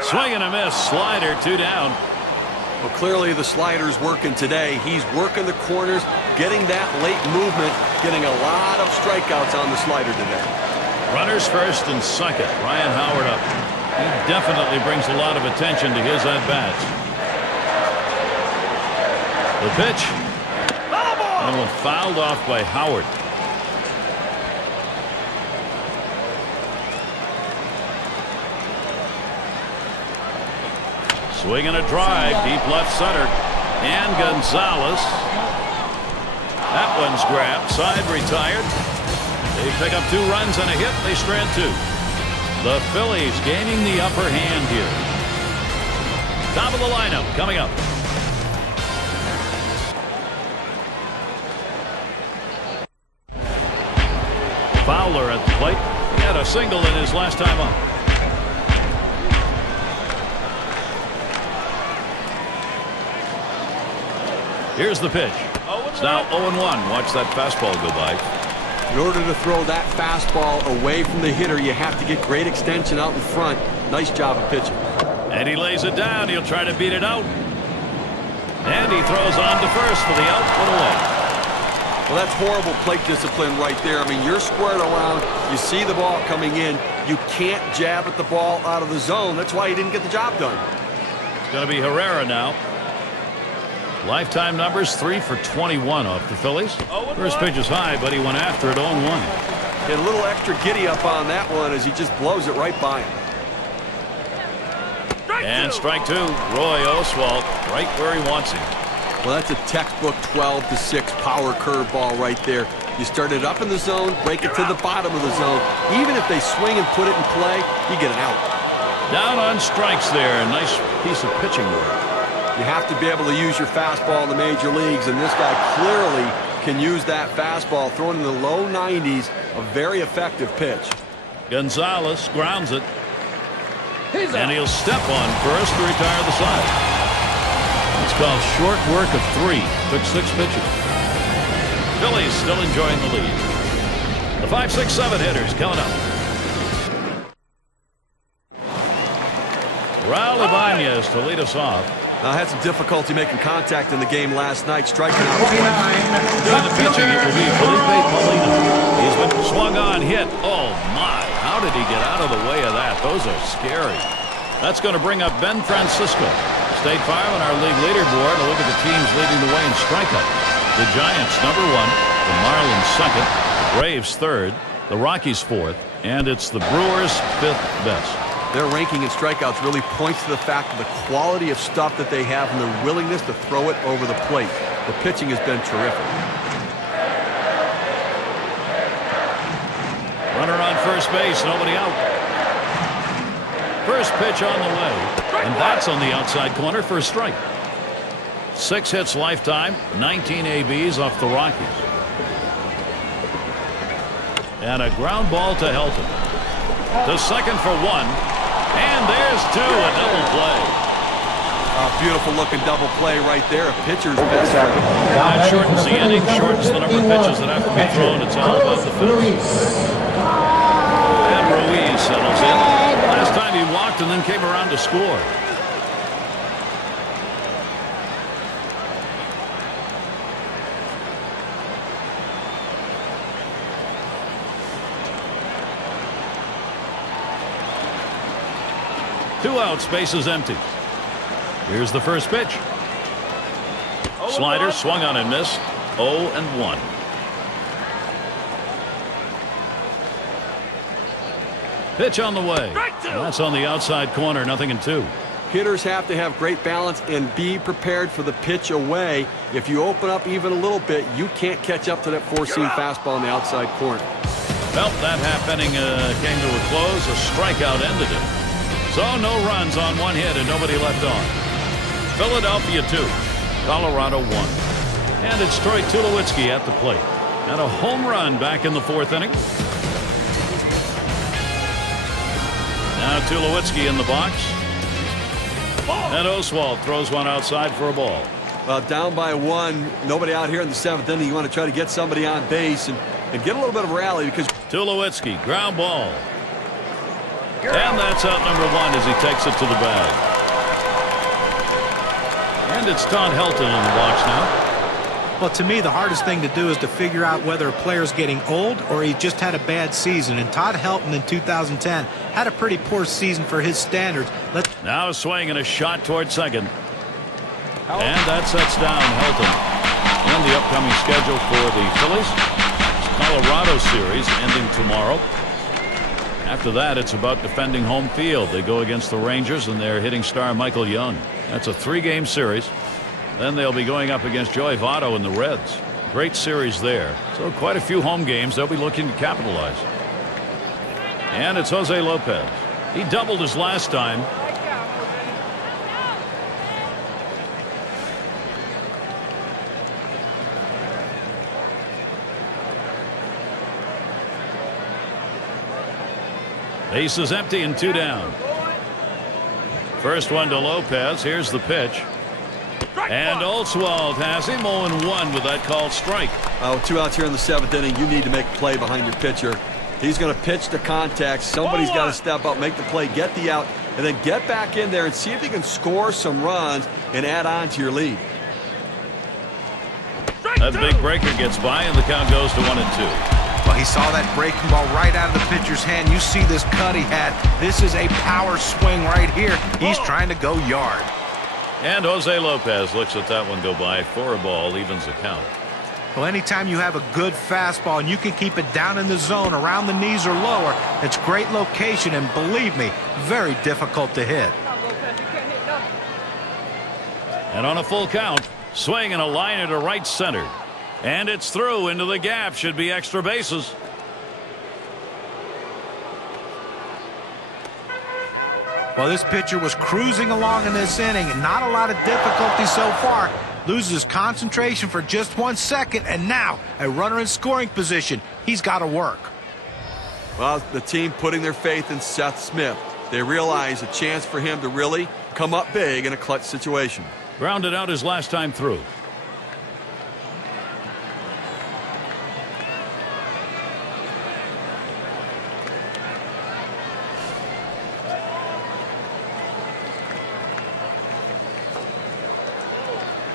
Swing and a miss. Slider, 2 down. Well, clearly the slider's working today. He's working the corners, getting that late movement, getting a lot of strikeouts on the slider today. Runners first and second. Ryan Howard up. He definitely brings a lot of attention to his at-bats. The pitch. And one fouled off by Howard. Swing and a drive, deep left center. And Gonzalez. That one's grabbed. Side retired. They pick up 2 runs and a hit. They strand 2. The Phillies gaining the upper hand here. Top of the lineup coming up. Fowler at the plate. He had a single in his last time up. Here's the pitch. It's now 0-1. Watch that fastball go by. In order to throw that fastball away from the hitter, you have to get great extension out in front. Nice job of pitching. And he lays it down. He'll try to beat it out. And he throws on to first for the out. Put away. Well, that's horrible plate discipline right there. I mean, you're squared around. You see the ball coming in. You can't jab at the ball out of the zone. That's why he didn't get the job done. It's going to be Herrera now. Lifetime numbers 3 for 21 off the Phillies. First pitch is high, but he went after it 0-1. Get a little extra giddy up on that one as he just blows it right by him. And strike 2. Roy Oswalt right where he wants him. Well, that's a textbook 12-6 power curveball right there. You start it up in the zone, break it to the bottom of the zone. Even if they swing and put it in play, you get it out. Down on strikes there. Nice piece of pitching work. You have to be able to use your fastball in the major leagues, and this guy clearly can use that fastball, thrown in the low 90s, a very effective pitch. Gonzalez grounds it. And he'll step on first to retire the side. It's called short work of 3. Took 6 pitches. Phillies still enjoying the lead. The 5, 6, 7 hitters coming up. Raul Ibanez to lead us off. I had some difficulty making contact in the game last night, striking out twice. Doing the pitching, it will be Felipe Molina. He's been swung on, hit. Oh, my. How did he get out of the way of that? Those are scary. That's going to bring up Ben Francisco. State Farm on our league leaderboard. A look at the teams leading the way in strikeouts. The Giants, #1. The Marlins, 2nd. The Braves, 3rd. The Rockies, 4th. And it's the Brewers, 5th best. Their ranking in strikeouts really points to the fact of the quality of stuff that they have and their willingness to throw it over the plate. The pitching has been terrific. Runner on first base, nobody out. First pitch on the way, and that's on the outside corner for a strike. 6 hits lifetime, 19 ABs off the Rockies. And a ground ball to Helton. To second for 1. And there's 2, a double play. A beautiful looking double play right there. A pitcher's best friend. That shortens the inning, shortens the number of pitches that have to be thrown. It's all about the finish. And Ruiz settles in. Last time he walked and then came around to score. Two out, space is empty. Here's the first pitch. Slider swung on and missed. 0-1. Pitch on the way. That's on the outside corner, 0-2. Hitters have to have great balance and be prepared for the pitch away. If you open up even a little bit, you can't catch up to that four-seam fastball in the outside corner. Well, that half inning came to a close. A strikeout ended it. So no runs on 1 hit and nobody left on. Philadelphia 2, Colorado 1. And it's Troy Tulowitzki at the plate. And a home run back in the 4th inning. Now Tulowitzki in the box. And Oswalt throws one outside for a ball. Down by 1, nobody out here in the 7th inning. You want to try to get somebody on base and get a little bit of rally because Tulowitzki, ground ball. And that's out number 1 as he takes it to the bag. And it's Todd Helton in the box now. Well, to me, the hardest thing to do is to figure out whether a player's getting old or he just had a bad season. And Todd Helton in 2010 had a pretty poor season for his standards. Now a swing and a shot toward second. And that sets down Helton. And the upcoming schedule for the Phillies. Colorado series ending tomorrow. After that, it's about defending home field. They go against the Rangers and their hitting star Michael Young. That's a 3-game series. Then they'll be going up against Joey Votto and the Reds. Great series there. So quite a few home games they'll be looking to capitalize. And it's Jose Lopez. He doubled his last time. Base is empty and 2 down. First one to Lopez. Here's the pitch. And Oswalt has him 0-1 with that called strike. 2 outs here in the 7th inning. You need to make a play behind your pitcher. He's going to pitch to contact. Somebody's got to step up, make the play, get the out, and then get back in there and see if you can score some runs and add on to your lead. That big breaker gets by and the count goes to 1-2. Well, he saw that breaking ball right out of the pitcher's hand. You see this cut he had. This is a power swing right here. He's trying to go yard. And Jose Lopez looks at that one go by for a ball, evens the count. Well, anytime you have a good fastball and you can keep it down in the zone around the knees or lower, it's great location and, believe me, very difficult to hit. And on a full count, swing and a liner to right center. And it's through into the gap. Should be extra bases. Well, this pitcher was cruising along in this inning and not a lot of difficulty so far. Loses concentration for just 1 second, and now a runner in scoring position. He's got to work. Well, the team putting their faith in Seth Smith. They realize a chance for him to really come up big in a clutch situation. Grounded out his last time through.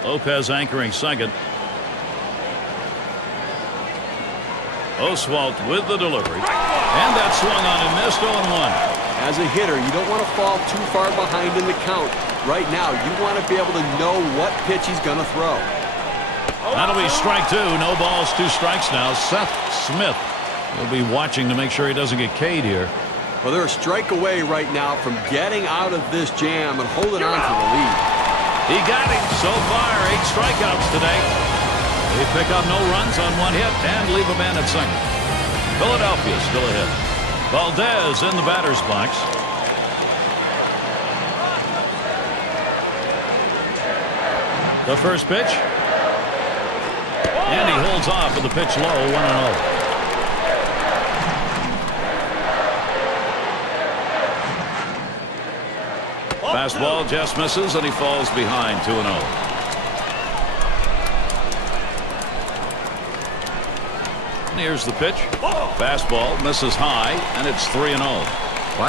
Lopez anchoring second. Oswalt with the delivery. And that swung on and missed 0-1. As a hitter, you don't want to fall too far behind in the count. Right now, you want to be able to know what pitch he's going to throw. That'll be strike two. No balls, 2 strikes now. Seth Smith will be watching to make sure he doesn't get K'd here. Well, they're a strike away right now from getting out of this jam and holding on to the lead. He got him so far. 8 strikeouts today. They pick up no runs on 1 hit and leave a man at second. Philadelphia still ahead. Valdez in the batter's box. The first pitch. And he holds off with the pitch low, 1-0. Fastball just misses and he falls behind 2-0. Here's the pitch. Fastball misses high, and it's 3-0. Well,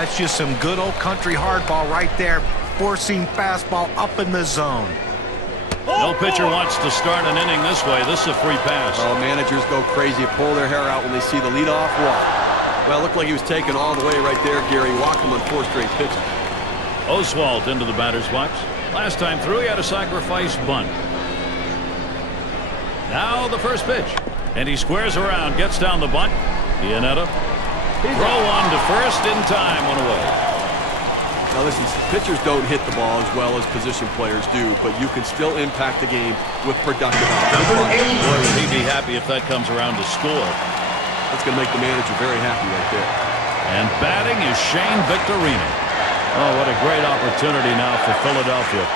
that's just some good old country hardball right there. Forcing fastball up in the zone. No pitcher wants to start an inning this way. This is a free pass. Oh, managers go crazy, pull their hair out when they see the leadoff walk. Well, it looked like he was taken all the way right there, Gary. Walked him on 4 straight pitches. Oswalt into the batter's box. Last time through, he had a sacrifice bunt. Now the first pitch. And he squares around, gets down the bunt. Iannetta. Throw on to first in time, 1 away. Now listen, pitchers don't hit the ball as well as position players do, but you can still impact the game with productive output. Boy, would he be happy if that comes around to score. That's going to make the manager very happy right there. And batting is Shane Victorino. Oh, what a great opportunity now for Philadelphia.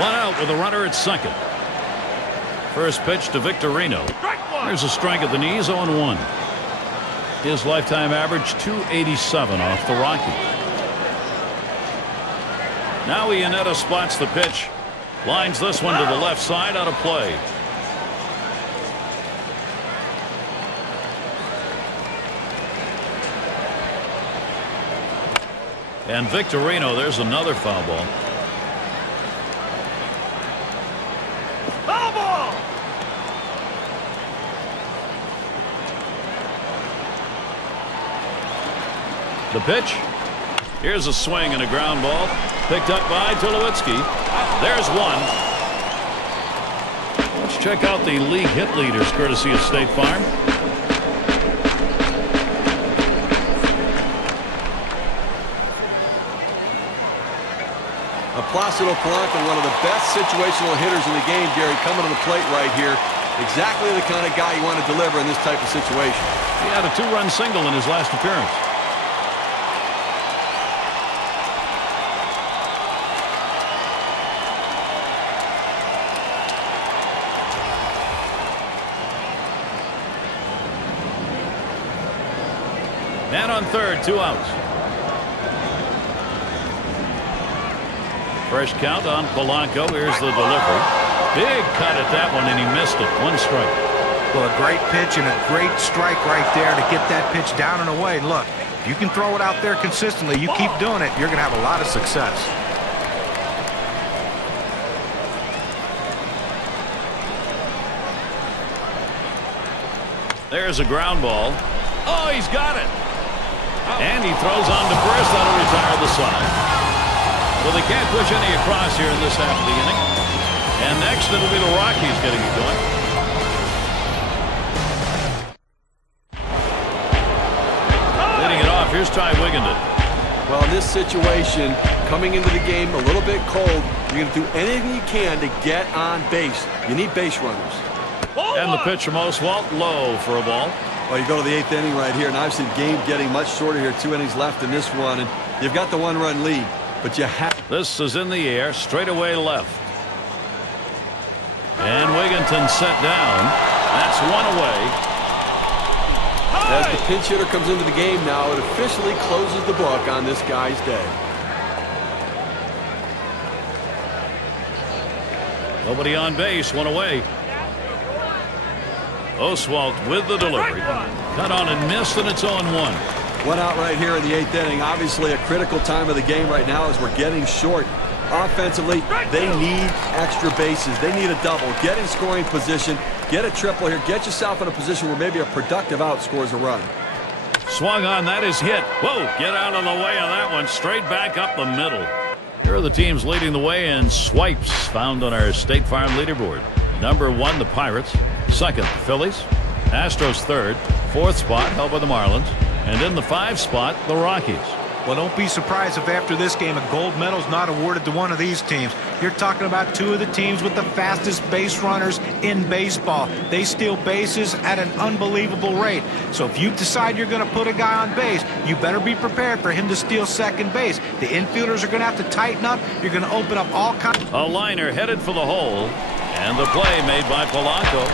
One out with a runner at second. First pitch to Victorino. There's a strike at the knees, 0-1. His lifetime average 287 off the Rockies. Now Iannetta spots the pitch. Lines this one to the left side, out of play. And Victorino, there's another foul ball. The pitch. Here's a swing and a ground ball. Picked up by Tulowitzki. There's one. Let's check out the league hit leaders courtesy of State Farm. Placido Polanco, one of the best situational hitters in the game, Gary, coming to the plate right here. Exactly the kind of guy you want to deliver in this type of situation. He had a 2-run single in his last appearance. And on third, 2 outs. Fresh count on Polanco. Here's the delivery. Big cut at that one, and he missed it. 1 strike. Well, a great pitch and a great strike right there to get that pitch down and away. Look, if you can throw it out there consistently, you keep doing it, you're going to have a lot of success. There's a ground ball. Oh, he's got it. And he throws on to first. That'll retire the side. Well, they can't push any across here in this half of the inning. And next, it'll be the Rockies getting it going. Leading it off, here's Ty Wigginton. Well, in this situation, coming into the game a little bit cold, you're going to do anything you can to get on base. You need base runners. And the pitch from Oswalt, low for a ball. Well, you go to the 8th inning right here, and obviously the game getting much shorter here. 2 innings left in this one, and you've got the 1-run lead. But you have. This is in the air, straight away left. And Wigginton set down. That's 1 away. As the pinch hitter comes into the game now, it officially closes the book on this guy's day. Nobody on base, 1 away. Oswalt with the delivery. Cut on and missed, and it's 0-1. One out right here in the 8th inning. Obviously a critical time of the game right now as we're getting short. Offensively, they need extra bases. They need a double. Get in scoring position. Get a triple here. Get yourself in a position where maybe a productive out scores a run. Swung on, that is hit. Whoa, get out of the way of that one. Straight back up the middle. Here are the teams leading the way in swipes found on our State Farm leaderboard. Number 1, the Pirates. 2nd, the Phillies. Astros 3rd. 4th spot held by the Marlins. And in the 5th spot, the Rockies. Well, don't be surprised if after this game a gold medal is not awarded to one of these teams. You're talking about 2 of the teams with the fastest base runners in baseball. They steal bases at an unbelievable rate. So if you decide you're going to put a guy on base, you better be prepared for him to steal second base. The infielders are going to have to tighten up. You're going to open up all kinds. A liner headed for the hole. And the play made by Polanco.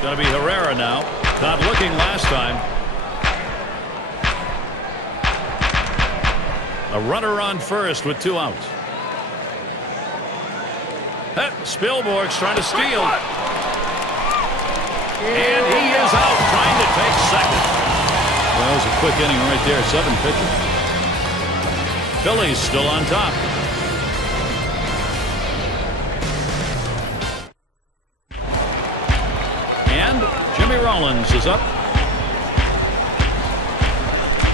Going to be Herrera now. Not looking last time. A runner on first with 2 outs. Spielborg's trying to steal. And he is out trying to take second. Well, that was a quick inning right there. 7 pitches. Phillies still on top. And Jimmy Rollins is up.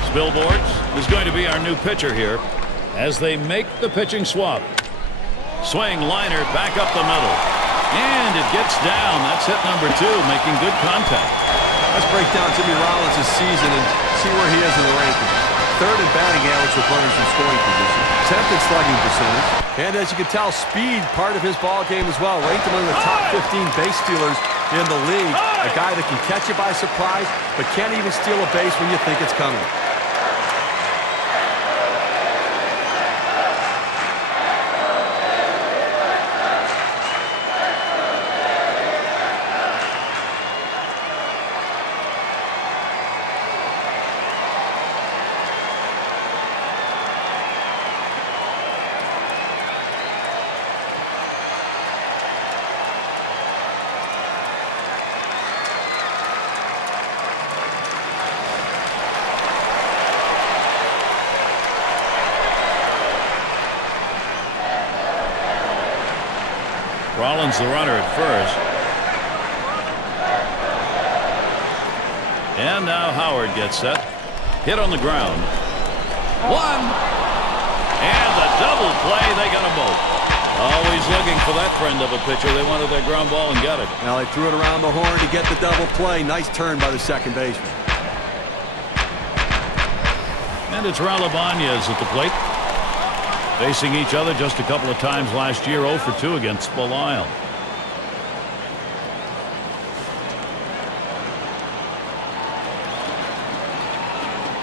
Spielborg's is going to be our new pitcher here as they make the pitching swap. Swing, liner, back up the middle. And it gets down. That's hit number 2, making good contact. Let's break down Jimmy Rollins' season and see where he is in the rankings. 3rd in batting average with runners in scoring position. 10th in slugging percentage. And as you can tell, speed part of his ball game as well. Ranked among the top 15 base stealers in the league. A guy that can catch you by surprise, but can't even steal a base when you think it's coming. Rollins the runner at first. And now Howard gets set. Hit on the ground. 1. And the double play. They got them both. Always looking for that friend of a pitcher. They wanted their ground ball and got it. Now they threw it around the horn to get the double play. Nice turn by the second baseman. And it's Ralabanez at the plate. Facing each other just a couple of times last year. 0 for 2 against Belisle.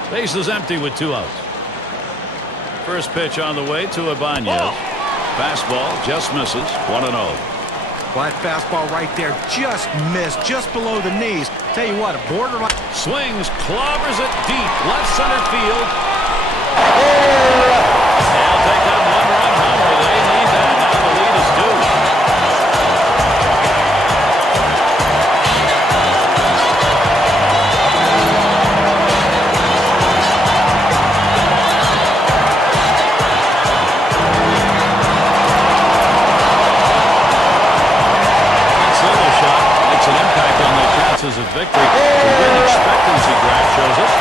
Base is empty with 2 outs. First pitch on the way to Ibanez. Fastball just misses. 1-0. That fastball right there just missed, just below the knees. Tell you what, a borderline. Swings, clobbers it deep, left center field. They'll take that 1-run homer. They need that. Now the lead is 2. Of victory. The win expectancy graph shows us.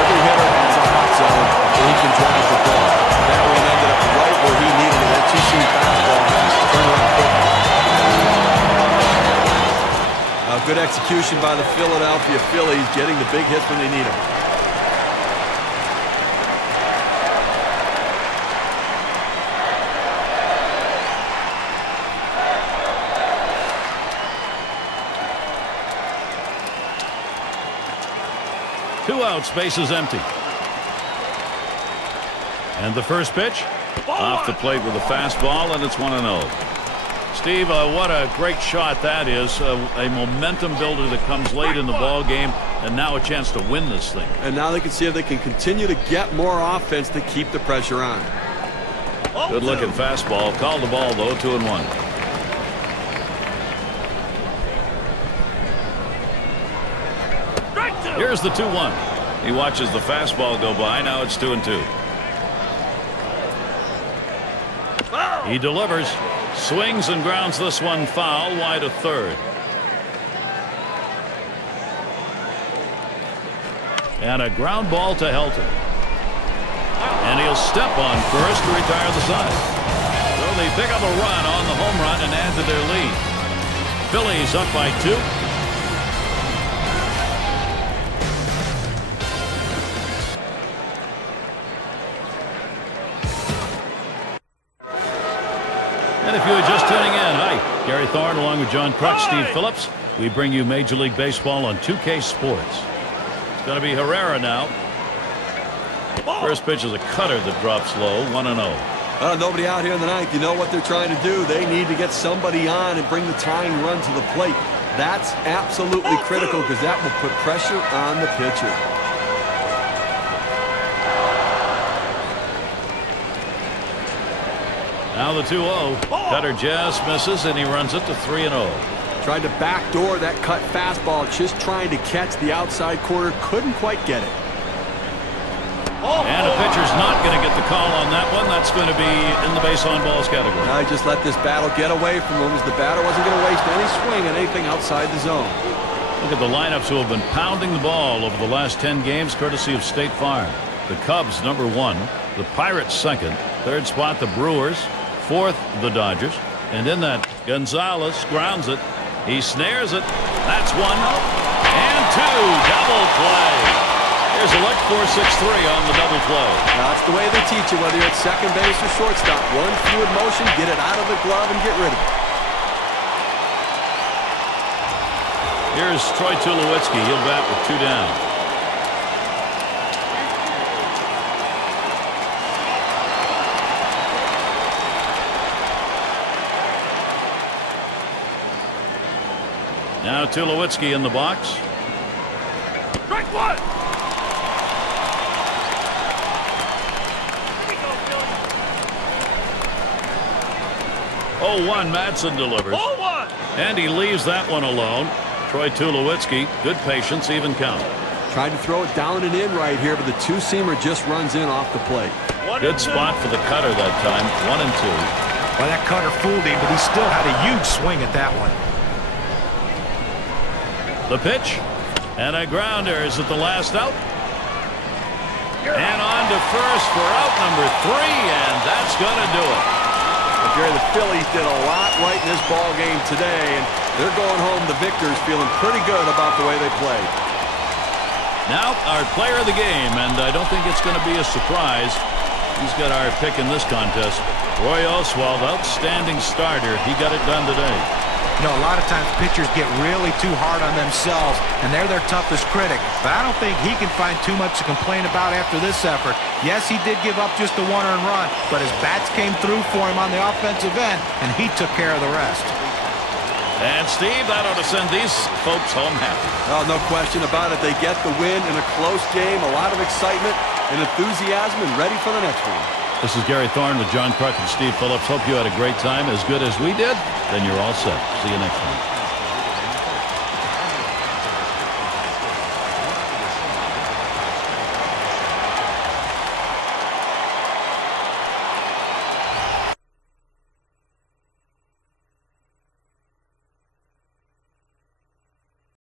Every hitter has a hot zone where he can drive the ball. That one ended up right where he needed it. That 2-seam fastball turned around quickly. Good execution by the Philadelphia Phillies, getting the big hits when they need them. Two outs, bases empty. And the first pitch off the plate with a fastball, and it's 1-0. Steve, what a great shot that is. A momentum builder that comes late in the ball game, and now a chance to win this thing. And now they can see if they can continue to get more offense to keep the pressure on. Good looking fastball. Called the ball though. 2-1. Here's the 2-1. He watches the fastball go by. Now it's 2-2. He delivers, swings and grounds this one foul wide of third. And a ground ball to Helton. And he'll step on first to retire the side. So they pick up a run on the home run and add to their lead. Phillies up by 2. And if you are just tuning in, hi, Gary Thorne along with John Kruk, Steve Phillips. We bring you Major League Baseball on 2K Sports. It's going to be Herrera now. First pitch is a cutter that drops low, 1-0. Nobody out here in the ninth. You know what they're trying to do. They need to get somebody on and bring the tying run to the plate. That's absolutely critical because that will put pressure on the pitcher. Now the 2-0. Cutter just misses, and he runs it to 3-0. Tried to backdoor that cut fastball, just trying to catch the outside corner. Couldn't quite get it. And a pitcher's not going to get the call on that one. That's going to be in the base on balls category. I just let this battle get away from him as the batter wasn't going to waste any swing on anything outside the zone. Look at the lineups who have been pounding the ball over the last 10 games, courtesy of State Farm. The Cubs, number 1. The Pirates, second. Third spot, the Brewers. Fourth, the Dodgers. And in that, Gonzalez grounds it. He snares it. That's 1 and 2. Double play. Here's a look, 4-6-3 on the double play. Now, that's the way they teach you, whether you're at second base or shortstop. One fluid motion, get it out of the glove and get rid of it. Here's Troy Tulowitzki. He'll bat with 2 down. Now Tulowitzki in the box. Strike 1. 0-1, Madsen delivers. 0-1. And he leaves that one alone. Troy Tulowitzki, good patience, even count. Tried to throw it down and in right here, but the two-seamer just runs in off the plate. Good spot for the cutter that time, 1 and 2. Well, that cutter fooled him, but he still had a huge swing at that one. The pitch, and a grounder. Is it the last out? And on to first for out number 3, and that's going to do it. Well, Jerry, the Phillies did a lot right in this ball game today, and they're going home the victors feeling pretty good about the way they played. Now our player of the game, and I don't think it's going to be a surprise. He's got our pick in this contest. Roy Oswalt, outstanding starter. He got it done today. You know, a lot of times pitchers get really too hard on themselves, and they're their toughest critic. But I don't think he can find too much to complain about after this effort. Yes, he did give up just a 1-earned run, but his bats came through for him on the offensive end, and he took care of the rest. And, Steve, that ought to send these folks home happy. Oh, no question about it. They get the win in a close game, a lot of excitement and enthusiasm, and ready for the next one. This is Gary Thorne with John Kruk and Steve Phillips. Hope you had a great time, as good as we did. Then you're all set. See you next time.